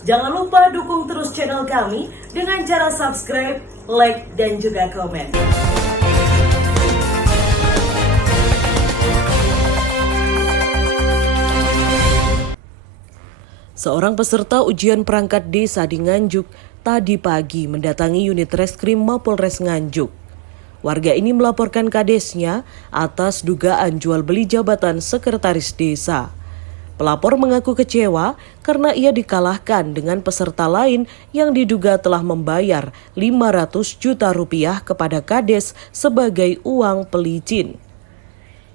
Jangan lupa dukung terus channel kami dengan cara subscribe, like, dan juga komen. Seorang peserta ujian perangkat desa di Nganjuk tadi pagi mendatangi unit reskrim Mapolres Nganjuk. Warga ini melaporkan kadesnya atas dugaan jual beli jabatan sekretaris desa. Pelapor mengaku kecewa karena ia dikalahkan dengan peserta lain yang diduga telah membayar 500 juta rupiah kepada kades sebagai uang pelicin.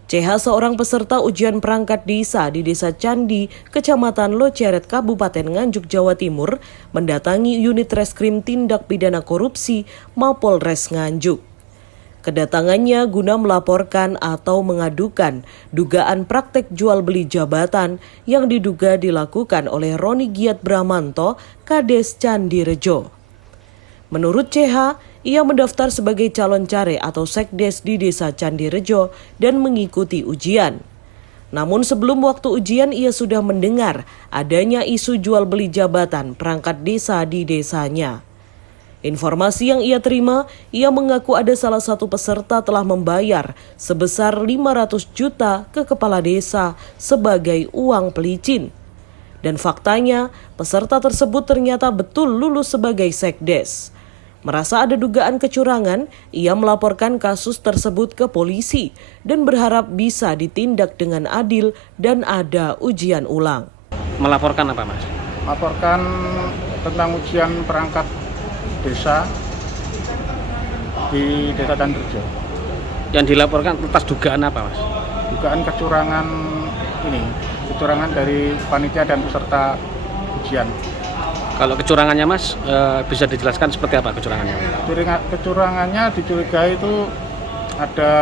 CH, seorang peserta ujian perangkat desa di Desa Candi, Kecamatan Loceret, Kabupaten Nganjuk, Jawa Timur, mendatangi unit reskrim tindak pidana korupsi Mapolres Nganjuk. Kedatangannya guna melaporkan atau mengadukan dugaan praktek jual beli jabatan yang diduga dilakukan oleh Roni Giat Bramanto, Kades Candi Rejo. Menurut CH, ia mendaftar sebagai calon care atau sekdes di Desa Candi Rejo dan mengikuti ujian. Namun sebelum waktu ujian ia sudah mendengar adanya isu jual beli jabatan perangkat desa di desanya. Informasi yang ia terima, ia mengaku ada salah satu peserta telah membayar sebesar 500 juta ke kepala desa sebagai uang pelicin. Dan faktanya, peserta tersebut ternyata betul lulus sebagai sekdes. Merasa ada dugaan kecurangan, ia melaporkan kasus tersebut ke polisi dan berharap bisa ditindak dengan adil dan ada ujian ulang. Melaporkan apa, Mas? Melaporkan tentang ujian perangkat desa di Desa Candi Rejo. Yang dilaporkan atas dugaan apa, Mas? Dugaan kecurangan dari panitia dan peserta ujian. Kalau kecurangannya, Mas, bisa dijelaskan seperti apa kecurangannya? Kecurangannya dicurigai itu ada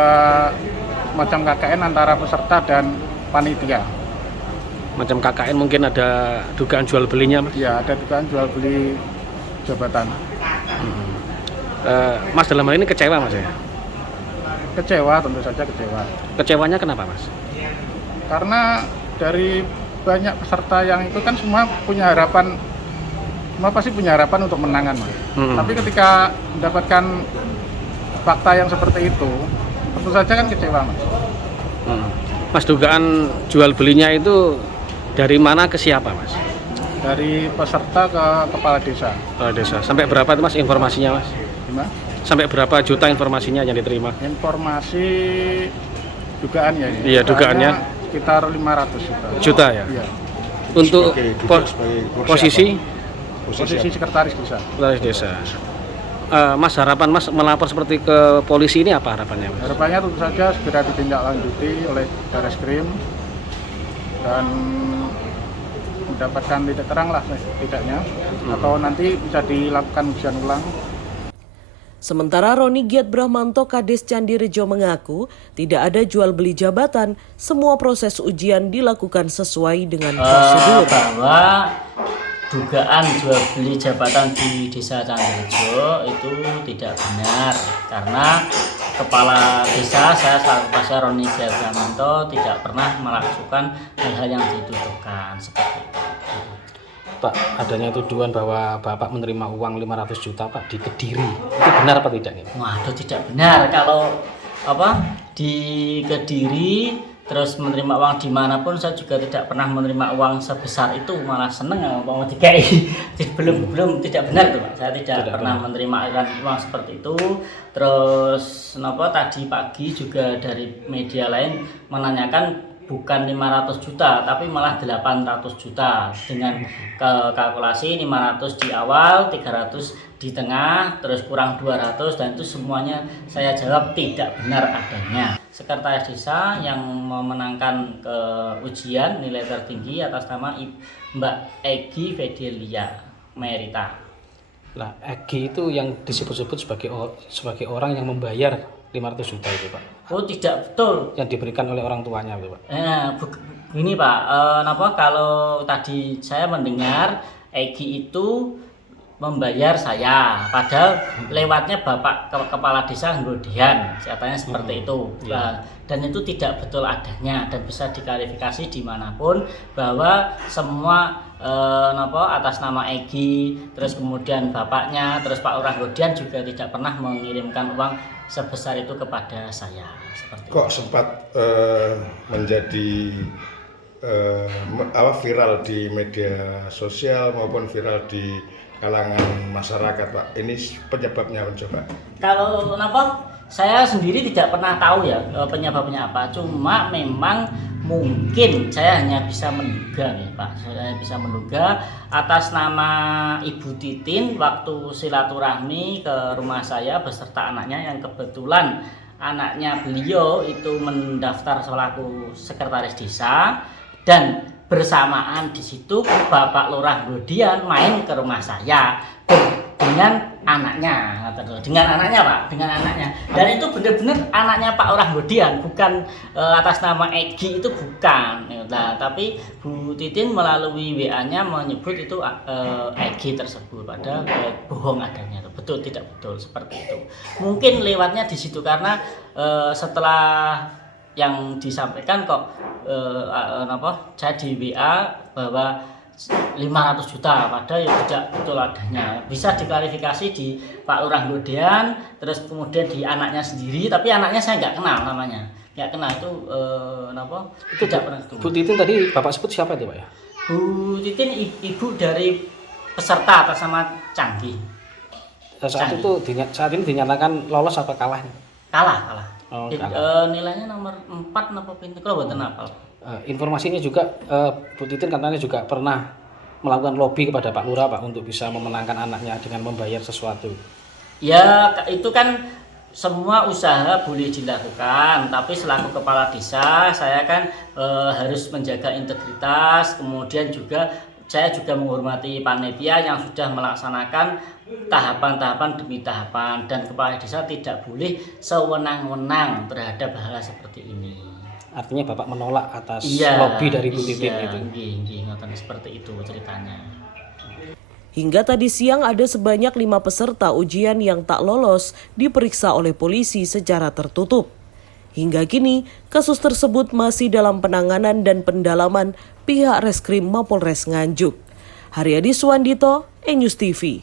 macam KKN antara peserta dan panitia. Macam KKN mungkin ada dugaan jual belinya, Mas? Ya, ada dugaan jual beli jabatan. Mas dalam hal ini kecewa, Mas ya? Kecewa, tentu saja kecewa. Kecewanya kenapa, Mas? Karena dari banyak peserta yang itu kan semua pasti punya harapan untuk menangan, Mas. Tapi ketika mendapatkan fakta yang seperti itu, tentu saja kan kecewa, Mas. Mas, dugaan jual belinya itu dari mana ke siapa, Mas? Dari peserta ke kepala desa. Kepala desa. Sampai berapa itu, Mas, informasinya, Mas? Gimana? Sampai berapa juta informasinya yang diterima? Informasi dugaan ya ini. Iya, dugaannya sekitar 500 juta ya. Iya. Untuk posisi sekretaris desa. Sekretaris desa. Mas, harapan Mas melapor seperti ke polisi ini apa harapannya, Mas? Harapannya tentu saja segera ditindaklanjuti oleh Bareskrim dan mendapatkan titik terang lah setidaknya, atau nanti bisa dilakukan ujian ulang. Sementara Roni Giat Bramanto, Kades Candi Rejo, mengaku tidak ada jual beli jabatan, semua proses ujian dilakukan sesuai dengan prosedur. Bahwa dugaan jual beli jabatan di Desa Candi Rejo itu tidak benar, karena kepala desa saya selaku Pasca Roni Giat Bramanto tidak pernah melakukan hal-hal yang dituduhkan seperti itu. Pak, adanya tuduhan bahwa Bapak menerima uang 500 juta, Pak, di Kediri. Itu benar apa tidak nih? Waduh, tidak benar. Kalau di Kediri terus menerima uang dimanapun, saya juga tidak pernah menerima uang sebesar itu, malah seneng mau dikai. belum tidak benar tuh, Pak. Saya tidak pernah menerima aliran uang seperti itu. Terus tadi pagi juga dari media lain menanyakan bukan 500 juta tapi malah 800 juta dengan kalkulasi 500 di awal, 300 di tengah, terus kurang 200, dan itu semuanya saya jawab tidak benar adanya. Sekretaris desa yang memenangkan ke ujian nilai tertinggi atas nama Mbak Egi Fedelia Merita. Lah, Egi itu yang disebut-sebut sebagai orang yang membayar 500 juta itu, Pak? Oh, tidak betul. Yang diberikan oleh orang tuanya itu, Pak? Ini Pak, kalau tadi saya mendengar Egi itu membayar saya, padahal lewatnya Bapak Kepala Desa Nggodean, katanya seperti itu. Dan itu tidak betul adanya, dan bisa diklarifikasi dimanapun bahwa semua atas nama Egi, terus kemudian bapaknya, terus Pak Lurah Ngodian juga tidak pernah mengirimkan uang sebesar itu kepada saya. Seperti Kok itu. sempat menjadi viral di media sosial maupun viral di kalangan masyarakat, Pak? Ini penyebabnya coba. Kalau saya sendiri tidak pernah tahu ya penyebabnya apa. Cuma memang mungkin saya hanya bisa menduga nih Pak. Saya bisa menduga atas nama Ibu Titin waktu silaturahmi ke rumah saya beserta anaknya yang kebetulan anaknya beliau itu mendaftar selaku sekretaris desa, dan bersamaan di situ Bapak Lurah Ngodian main ke rumah saya dengan anaknya, Pak, dengan anaknya. Dan itu benar-benar anaknya Pak Lurah Ngodian, bukan atas nama Egi, itu bukan. Nah, tapi Bu Titin melalui WA-nya menyebut itu Egi tersebut, padahal bohong adanya. Betul, tidak betul seperti itu. Mungkin lewatnya di situ karena setelah yang disampaikan kok saya di WA bahwa 500 juta, padahal ya tidak betul adanya. Bisa diklarifikasi di Pak Lurah Ngodian, terus kemudian di anaknya sendiri, tapi anaknya saya nggak kenal namanya, nggak kenal itu itu tidak pernah ketemu. Bu Titin tadi Bapak sebut siapa itu Pak ya? Bu Titin ibu dari peserta atas nama Canggih. Saat ini dinyatakan lolos apa kalah? Kalah. Oh, kalah. Nilainya nomor 4 napa pintu kalau mboten apal. Informasinya juga Bu Titin katanya juga pernah melakukan lobby kepada Pak Lurah Pak untuk bisa memenangkan anaknya dengan membayar sesuatu. Ya itu kan semua usaha boleh dilakukan, tapi selaku kepala desa saya kan harus menjaga integritas, kemudian juga saya juga menghormati panitia yang sudah melaksanakan tahapan-tahapan demi tahapan, dan kepala desa tidak boleh sewenang-wenang terhadap hal seperti ini. Artinya Bapak menolak atas lobby dari Bu Titin itu. Iya, seperti itu ceritanya. Hingga tadi siang ada sebanyak 5 peserta ujian yang tak lolos diperiksa oleh polisi secara tertutup. Hingga kini, kasus tersebut masih dalam penanganan dan pendalaman pihak Reskrim Mapolres Nganjuk. Haryadi Suwandito, ENews TV.